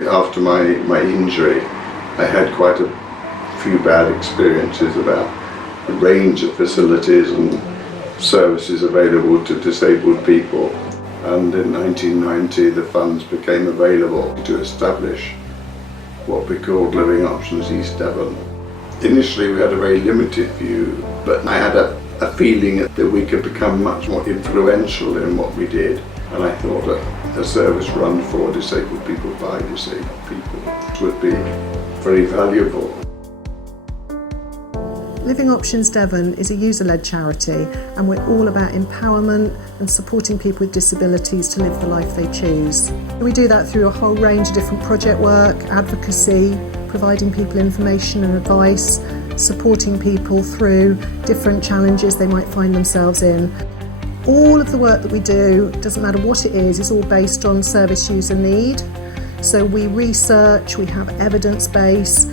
After my injury, I had quite a few bad experiences about the range of facilities and services available to disabled people. And in 1990, the funds became available to establish what we called Living Options East Devon. Initially, we had a very limited view, but I had a feeling that we could become much more influential in what we did. And I thought that a service run for disabled people by disabled people would be very valuable. Living Options Devon is a user-led charity, and we're all about empowerment and supporting people with disabilities to live the life they choose. We do that through a whole range of different project work, advocacy, providing people information and advice, supporting people through different challenges they might find themselves in. All of the work that we do, doesn't matter what it is all based on service user need. So we research, we have evidence base,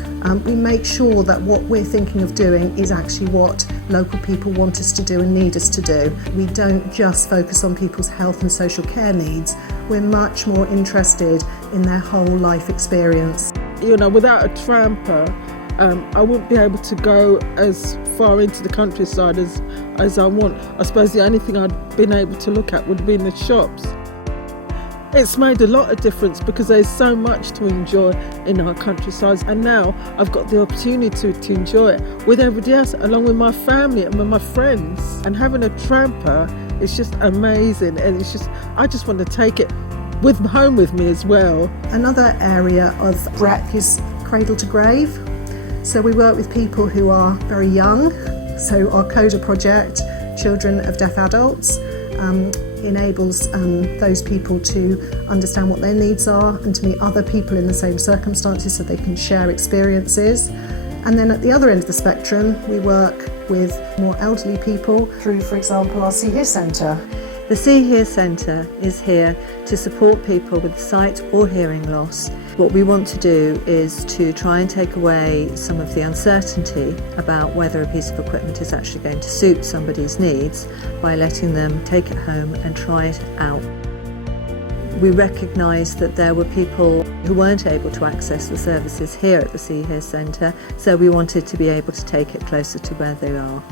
we make sure that what we're thinking of doing is actually what local people want us to do and need us to do. We don't just focus on people's health and social care needs, we're much more interested in their whole life experience. You know, without a tramper, I wouldn't be able to go as far into the countryside as I want. I suppose the only thing I'd been able to look at would have been the shops. It's made a lot of difference because there's so much to enjoy in our countryside, and now I've got the opportunity to enjoy it with everybody else, along with my family and with my friends. And having a tramper is just amazing, and I just want to take it home with me as well. Another area of breadth is cradle to grave. So we work with people who are very young. So our CODA project, Children of Deaf Adults, enables those people to understand what their needs are and to meet other people in the same circumstances so they can share experiences. And then at the other end of the spectrum, we work with more elderly people through, for example, our See Here Centre. The See Here Centre is here to support people with sight or hearing loss. What we want to do is to try and take away some of the uncertainty about whether a piece of equipment is actually going to suit somebody's needs by letting them take it home and try it out. We recognised that there were people who weren't able to access the services here at the See Here Centre, so we wanted to be able to take it closer to where they are.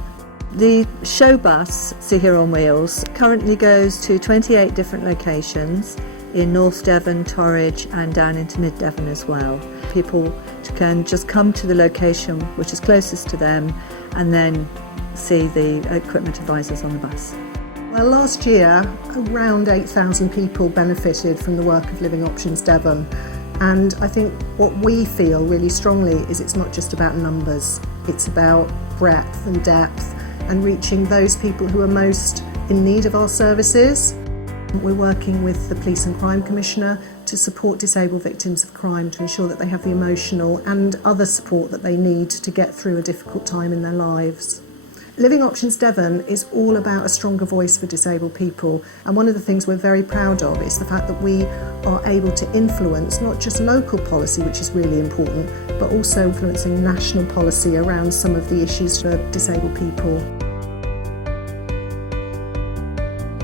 The show bus, See Here on Wheels, currently goes to 28 different locations in North Devon, Torridge and down into Mid Devon as well. People can just come to the location which is closest to them and then see the equipment advisors on the bus. Well, last year around 8,000 people benefited from the work of Living Options Devon, and I think what we feel really strongly is it's not just about numbers, it's about breadth and depth and reaching those people who are most in need of our services. We're working with the Police and Crime Commissioner to support disabled victims of crime to ensure that they have the emotional and other support that they need to get through a difficult time in their lives. Living Options Devon is all about a stronger voice for disabled people, and one of the things we're very proud of is the fact that we are able to influence not just local policy, which is really important, but also influencing national policy around some of the issues for disabled people.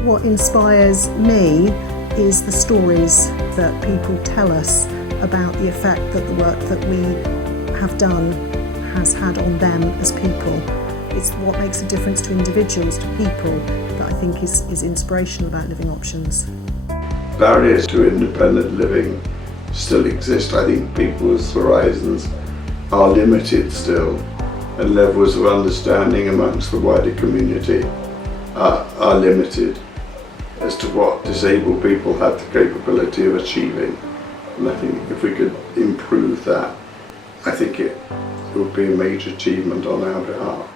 What inspires me is the stories that people tell us about the effect that the work that we have done has had on them as people. It's what makes a difference to individuals, to people, that I think is inspirational about Living Options. Barriers to independent living still exist. I think people's horizons are limited still, and levels of understanding amongst the wider community are limited as to what disabled people have the capability of achieving. And I think if we could improve that, I think it would be a major achievement on our behalf.